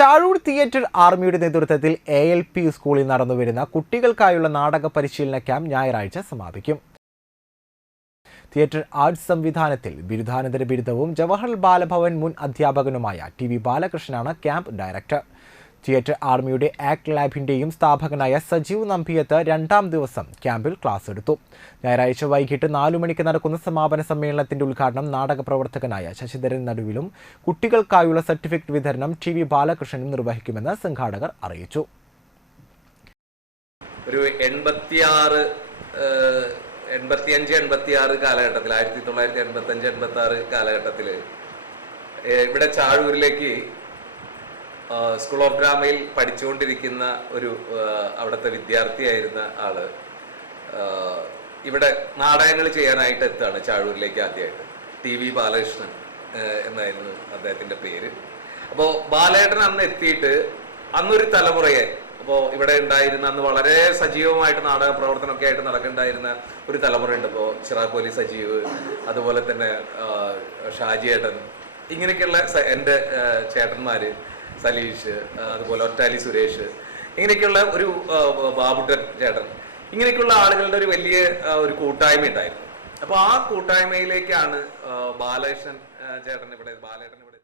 Chazhur theatre ആർമിയുടെ നേതൃത്വത്തിൽ A L P സ്കൂളിൽ നടന്നുവരുന്ന കുട്ടികൾക്കായുള്ള നാടക പരിശീലന ക്യാമ്പ് ഞായറാഴ്ച സമാപിക്കും. തിയേറ്റർ ആർട്സ് സംവിധാനത്തിൽ ബിരുദാനന്തര ബിരുദവും ജവഹർ ബാലഭവൻ മുൻ അധ്യാപകനുമായ ടി ബാലകൃഷ്ണനാണ് ക്യാമ്പ് ഡയറക്ടർ. തിയേറ്റർ ആർമിയുടെ ആക്ട് ലാബിന്റെയും സ്ഥാപകനായ സജീവ് നമ്പിയത്ത് രണ്ടാം ദിവസം ക്യാമ്പിൽ ക്ലാസ് എടുത്തു. ഞായറാഴ്ച വൈകിട്ട് നാലു മണിക്ക് നടക്കുന്ന സമാപന സമ്മേളനത്തിന്റെ ഉദ്ഘാടനം നാടക പ്രവർത്തകനായ ശശിധരൻ നടുവിലും കുട്ടികൾക്കായുള്ള സർട്ടിഫിക്കറ്റ് വിതരണം ടി വി ബാലകൃഷ്ണനും നിർവഹിക്കുമെന്ന് സംഘാടകർ അറിയിച്ചു. ഒരു എൺപത്തിയാറ് എൺപത്തിയഞ്ച് എൺപത്തിയാറ് കാലഘട്ടത്തിൽ ആയിരത്തി തൊള്ളായിരത്തി എൺപത്തി അഞ്ച് എൺപത്തി ആറ് കാലഘട്ടത്തിൽ ഇവിടെ ചാഴൂരിലേക്ക് സ്കൂൾ ഓഫ് ഡ്രാമയിൽ പഠിച്ചുകൊണ്ടിരിക്കുന്ന ഒരു അവിടുത്തെ വിദ്യാർത്ഥിയായിരുന്ന ആൾ ഇവിടെ നാടകങ്ങൾ ചെയ്യാനായിട്ട് എത്താണ് ചാഴൂരിലേക്ക് ആദ്യമായിട്ട്. ടി വി ബാലകൃഷ്ണൻ എന്നായിരുന്നു അദ്ദേഹത്തിന്റെ പേര്. അപ്പോൾ ബാലേട്ടൻ അന്ന് എത്തിയിട്ട് അന്നൊരു തലമുറയെ അപ്പോൾ ഇവിടെ ഉണ്ടായിരുന്ന അന്ന് വളരെ സജീവമായിട്ട് നാടക പ്രവർത്തനമൊക്കെ ആയിട്ട് നടക്കുന്നുണ്ടായിരുന്ന ഒരു തലമുറ തലമുറയുണ്ട്. ഇപ്പോൾ ചിറാക്കോലി സജീവ് അതുപോലെ തന്നെ ഷാജി ഷാജിയേട്ടൻ ഇങ്ങനെയൊക്കെയുള്ള എന്റെ ചേട്ടന്മാർ സലീഷ് അതുപോലെ ഒറ്റാലി സുരേഷ് ഇങ്ങനെയൊക്കെയുള്ള ഒരു ബാബുട്ടൻ ചേട്ടൻ ഇങ്ങനെയൊക്കെയുള്ള ആളുകളുടെ ഒരു വലിയ ഒരു കൂട്ടായ്മ ഉണ്ടായിരുന്നു. അപ്പോൾ ആ കൂട്ടായ്മയിലേക്കാണ് ബാലകൃഷ്ണൻ ചേട്ടൻ ഇവിടെ ബാലേട്ടൻ